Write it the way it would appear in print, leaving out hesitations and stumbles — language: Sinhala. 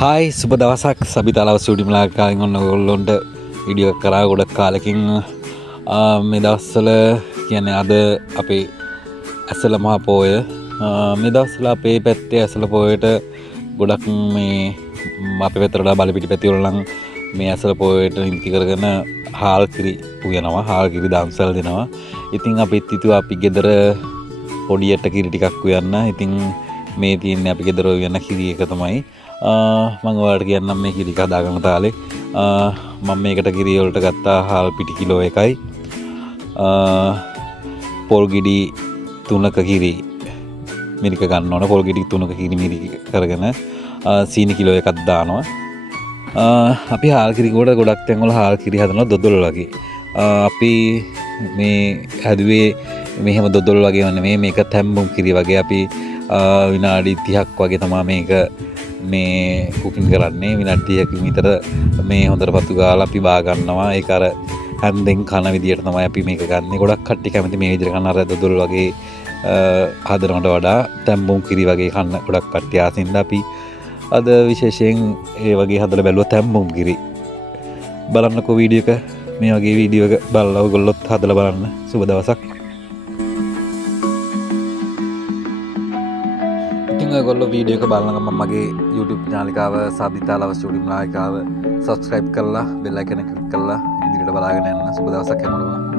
හායි සුබ දවසක් සබිතාලාව ස්ටුඩියෝලාකාගෙන් ඔන්න ඔයගොල්ලොන්ට වීඩියෝ කරා ගොඩක් කාලෙකින් මේ දවස්වල කියන්නේ අද අපේ ඇසළ මහ පෝය මේ දවස්වල අපේ පැත්තේ ඇසළ පෝයට ගොඩක් මේ අපේ පැත්තට බලපිටි පැතිවල නම් මේ ඇසළ පෝයට නිමිති කරගෙන හාල් කිරි උයනවා හාල් කිරි දන්සල් දෙනවා. ඉතින් අපිත් හිතුවා අපි ගෙදර පොඩියට කිරි ටිකක් උයන්න. ඉතින් මේ තියෙන්නේ අපි ගෙදර උයන කිරි එක තමයි. මම ඔයාලට කියන්නම් මේ කිරි එක හදාගන්න තාලේ. මම මේකට කිරි වලට ගත්තා හාල් පිටි කිලෝ 1යි. පොල් ගෙඩි 3ක කිරි මිරික ගන්න ඕන. පොල් ගෙඩි 3ක කිරි මිරික කරගෙන සීනි කිලෝ 1ක් දානවා. අපි හාල් කිරි කොට ගොඩක් තැන්වල හාල් කිරි හදනවා දොදොල් වගේ. අපි මේ හැදුවේ මෙහෙම දොදොල් වගේ නෙමෙයි මේක තැම්බුම් කිරි වගේ. අපි විනාඩි 30ක් වගේ තමයි මේක මේ කුකින් කරන්නේ. විනාඩි 30කින් විතර මේ හොඳට පතු ගාලා අපි බා ගන්නවා. ඒක අර හැන්දෙන් කන විදියට තමයි අපි මේක ගන්නෙ. ගොඩක් කට්ටිය කැමති මේ විදියට කන අර දොදොල් වගේ හදනවට වඩා තැම්බුම් කිරි වගේ කන්න ගොඩක් කට්ටිය ආසින්ද අපි අද විශේෂයෙන් ඒ වගේ හදලා බැලුවා තැම්බුම් කිරි. බලන්නකෝ වීඩියෝ එක. මේ වගේ වීඩියෝ එක බලලා ඔයගොල්ලොත් හදලා බලන්න. සුබ දවසක්. ඉතින් ඔයගොල්ලෝ වීඩියෝ එක බලන ගමන් මගේ YouTube නාලිකාව සබිතාලාව ස්ටුඩියෝ නාලිකාව subscribe කරලා bell icon එක click කරලා ඉදිරියට බලාගෙන යන්න. සුබ දවසක් හැමෝටම.